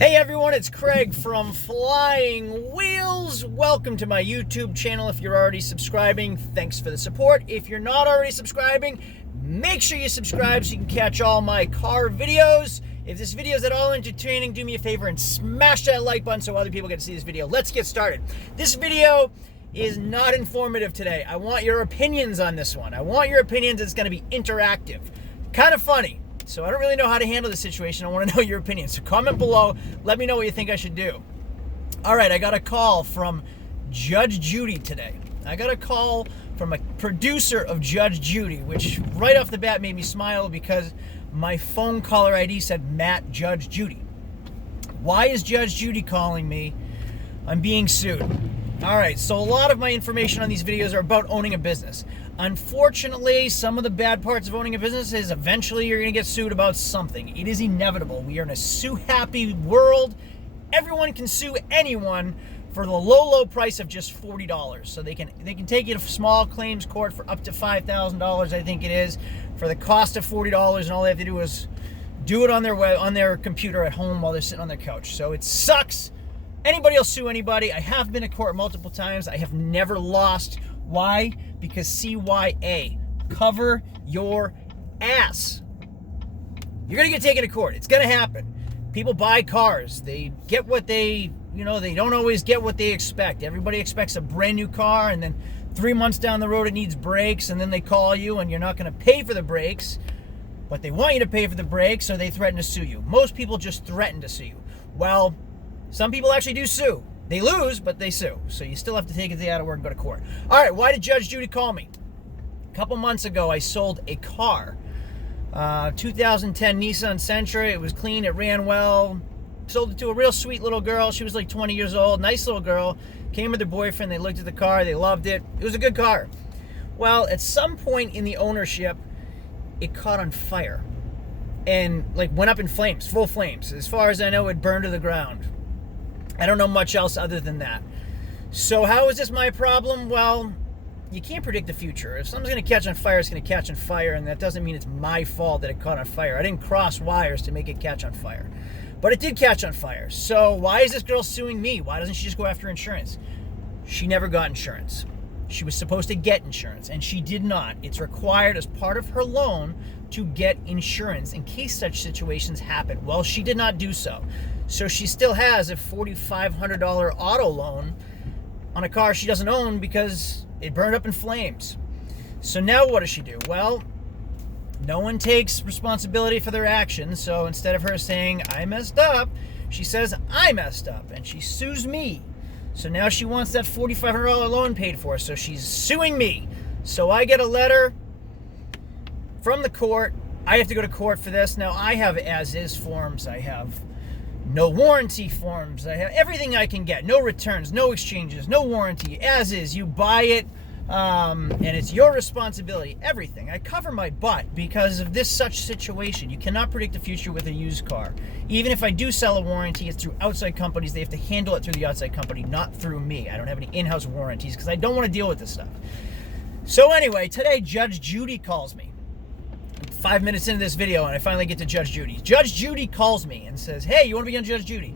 Hey everyone, it's Craig from Flying Wheels. Welcome to my YouTube channel. If you're already subscribing, thanks for the support. If you're not already subscribing, make sure you subscribe so you can catch all my car videos. If this video is at all entertaining, do me a favor and smash that like button so other people get to see this video. Let's get started. This video is not informative today. I want your opinions on this one. I want your opinions. It's going to be interactive. Kind of funny. So I don't really know how to handle the situation. I want to know your opinion. So comment below. Let me know what you think I should do. All right, I got a call from Judge Judy today. I got a call from a producer of Judge Judy, which right off the bat made me smile because my phone caller ID said Matt Judge Judy. Why is Judge Judy calling me? I'm being sued. All right, so a lot of my information on these videos are about owning a business. Unfortunately, some of the bad parts of owning a business is eventually you're going to get sued about something. It is inevitable. We are in a sue-happy world. Everyone can sue anyone for the low price of just $40. So they can take you to small claims court for up to $5,000, I think it is, for the cost of $40, and all they have to do is do it on their computer at home while they're sitting on their couch. So it sucks. Anybody will sue anybody. I have been to court multiple times. I have never lost. Why? Because CYA, cover your ass. You're going to get taken to court. It's going to happen. People buy cars. They get what they don't always get what they expect. Everybody expects a brand new car, and then 3 months down the road it needs brakes, and then they call you and you're not going to pay for the brakes, but they want you to pay for the brakes, so they threaten to sue you. Most people just threaten to sue you. Well, some people actually do sue. They lose, but they sue. So you still have to take a day out of work and go to court. All right, why did Judge Judy call me? A couple months ago, I sold a car. 2010 Nissan Sentra. It was clean. It ran well. Sold it to a real sweet little girl. She was like 20 years old. Nice little girl. Came with her boyfriend. They looked at the car. They loved it. It was a good car. Well, at some point in the ownership, it caught on fire. And went up in flames, full flames. As far as I know, it burned to the ground. I don't know much else other than that. So how is this my problem? Well, you can't predict the future. If something's going to catch on fire, it's going to catch on fire, and that doesn't mean it's my fault that it caught on fire. I didn't cross wires to make it catch on fire. But it did catch on fire. So why is this girl suing me? Why doesn't she just go after insurance? She never got insurance. She was supposed to get insurance, and she did not. It's required as part of her loan to get insurance in case such situations happen. Well, she did not do so. So she still has a $4,500 auto loan on a car she doesn't own because it burned up in flames. So now what does she do? Well, no one takes responsibility for their actions. So instead of her saying, I messed up, she says, I messed up, and she sues me. So now she wants that $4,500 loan paid for. So she's suing me. So I get a letter from the court. I have to go to court for this. Now I have as-is forms. I have no warranty forms. I have everything I can get. No returns, no exchanges, no warranty. As is, you buy it, and it's your responsibility. Everything. I cover my butt because of this such situation. You cannot predict the future with a used car. Even if I do sell a warranty, it's through outside companies. They have to handle it through the outside company, not through me. I don't have any in-house warranties because I don't want to deal with this stuff. So anyway, today Judge Judy calls me. 5 minutes into this video, and I finally get to Judge Judy. Judge Judy calls me and says, hey, you want to be on Judge Judy?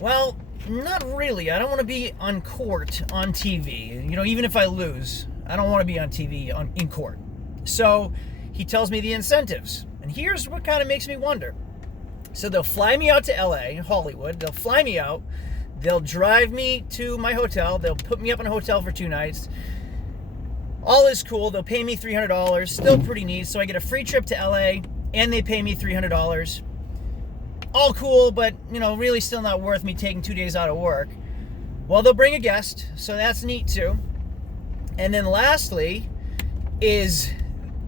Well, not really. I don't want to be on court on TV. Even if I lose, I don't want to be on TV in court. So he tells me the incentives. And here's what kind of makes me wonder. So they'll fly me out to LA, Hollywood. They'll fly me out. They'll drive me to my hotel. They'll put me up in a hotel for 2 nights. All is cool. They'll pay me $300. Still pretty neat. So I get a free trip to LA, and they pay me $300. All cool, but, really still not worth me taking 2 days out of work. Well, they'll bring a guest, so that's neat too. And then lastly is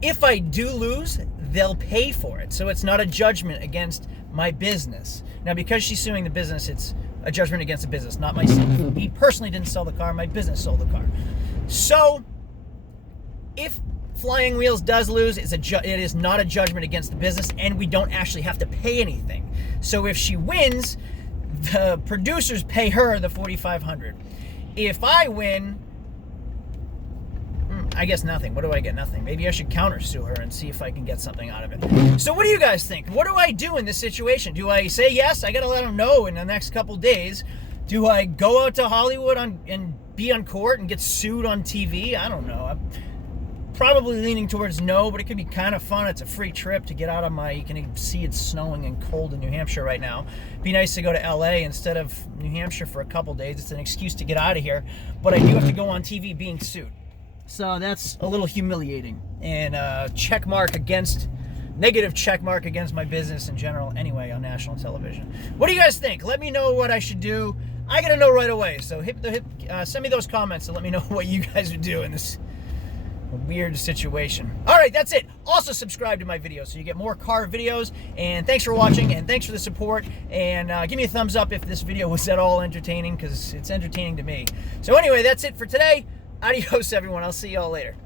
if I do lose, they'll pay for it. So it's not a judgment against my business. Now, because she's suing the business, it's a judgment against the business, not myself. Me personally didn't sell the car. My business sold the car. So if Flying Wheels does lose, it is not a judgment against the business, and we don't actually have to pay anything. So if she wins, the producers pay her the $4,500. If I win, I guess nothing. What do I get? Nothing. Maybe I should countersue her and see if I can get something out of it. So what do you guys think? What do I do in this situation? Do I say yes? I got to let them know in the next couple days. Do I go out to Hollywood and be on court and get sued on TV? I don't know. I'm probably leaning towards no, but it could be kind of fun. It's a free trip to get out of my... You can even see it's snowing and cold in New Hampshire right now. Be nice to go to LA instead of New Hampshire for a couple days. It's an excuse to get out of here. But I do have to go on TV being sued. So that's a little humiliating. And negative check mark against my business in general anyway on national television. What do you guys think? Let me know what I should do. I gotta know right away. So send me those comments and let me know what you guys would do in this weird situation. All right, that's it. Also subscribe to my videos so you get more car videos. And thanks for watching, and thanks for the support. And give me a thumbs up if this video was at all entertaining, because it's entertaining to me. So anyway, that's it for today. Adios, everyone. I'll see y'all later.